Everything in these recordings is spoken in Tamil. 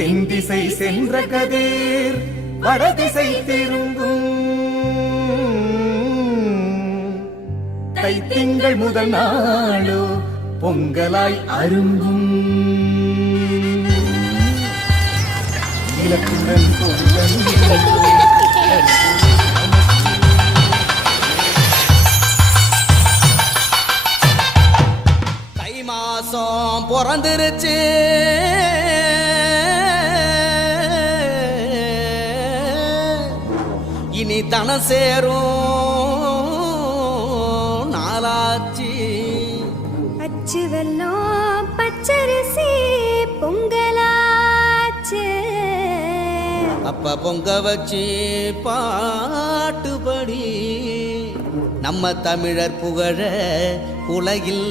தென் திசை சென்ற கதிர் வடதிசை திரும்பும். தைத்திங்கள் முதல் நாளோ பொங்கலாய் அரும்பும். இலக்குடன் தை மாசம் பிறந்துருச்சு, இனி தன சேரும் நாளாச்சு. அச்சு வெல்லம் பச்சரிசி பொங்கலாச்சு. அப்ப பொங்க வச்சு பாட்டுபடி நம்ம தமிழர் புகழ உலகில்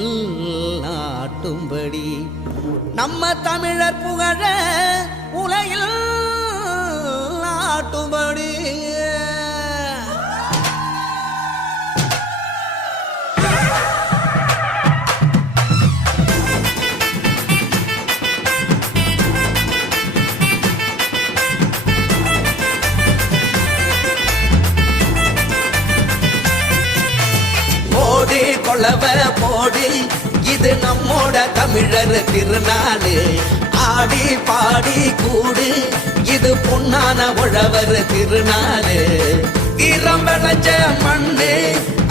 நாட்டும்படி. நம்ம தமிழர் புகழ உலகில் நாட்டும்படி. கொள்ளவ போடு, இது நம்மோட தமிழர் திருநாளு. ஆடி பாடி கூடு, இது பொன்னான உழவர் திருநாளு. ஈரம் விளைஞ்ச மண்ணு,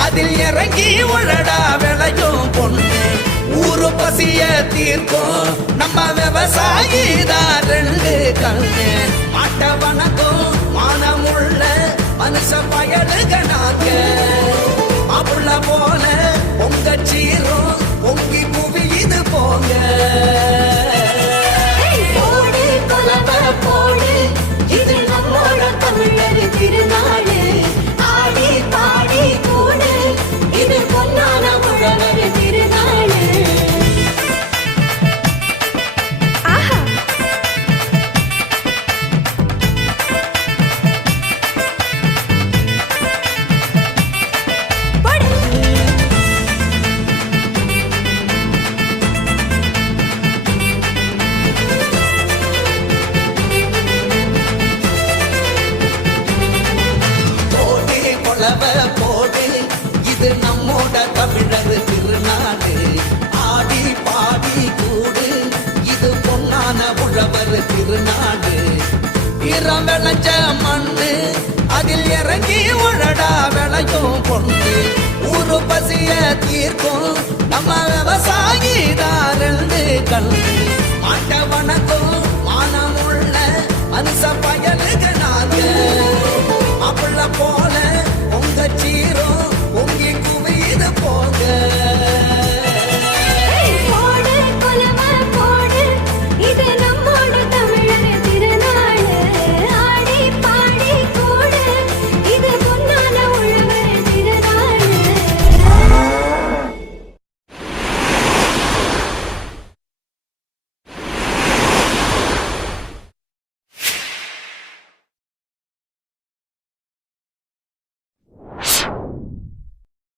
அதில் இறங்கி உழடா விளையும் பொண்ணு. ஊரு பசிய தீர்க்கும் நம்ம விவசாயி தான் ரெண்டு கண்ணு. மாட்ட வணக்கம் மானமுள்ள மனுஷ பயலுக நாங்க. மாப்புள்ள போல பொங்க சீரும் பொங்கி புவி இது போங்க. போடு கொலவ போடு, இது நம்மோட தமிழர் திருநாளு. ஆடி பாடி கூடு, இது பொன்னான உழவர் திருநாளு. ஆஹா போடு, இது நம்மோட தமிழர் திருநாடு. ஆடி பாடி கூடு, இது பொன்னான உழவர் திருநாடு. ஈரம் விளைஞ்ச மண்ணு, அதில் இறங்கி உழடா விளையும் பொண்ணு. ஊரு பசிய தீர்க்கும் நம்ம விவசாயி தான் ரெண்டு கண்ணு.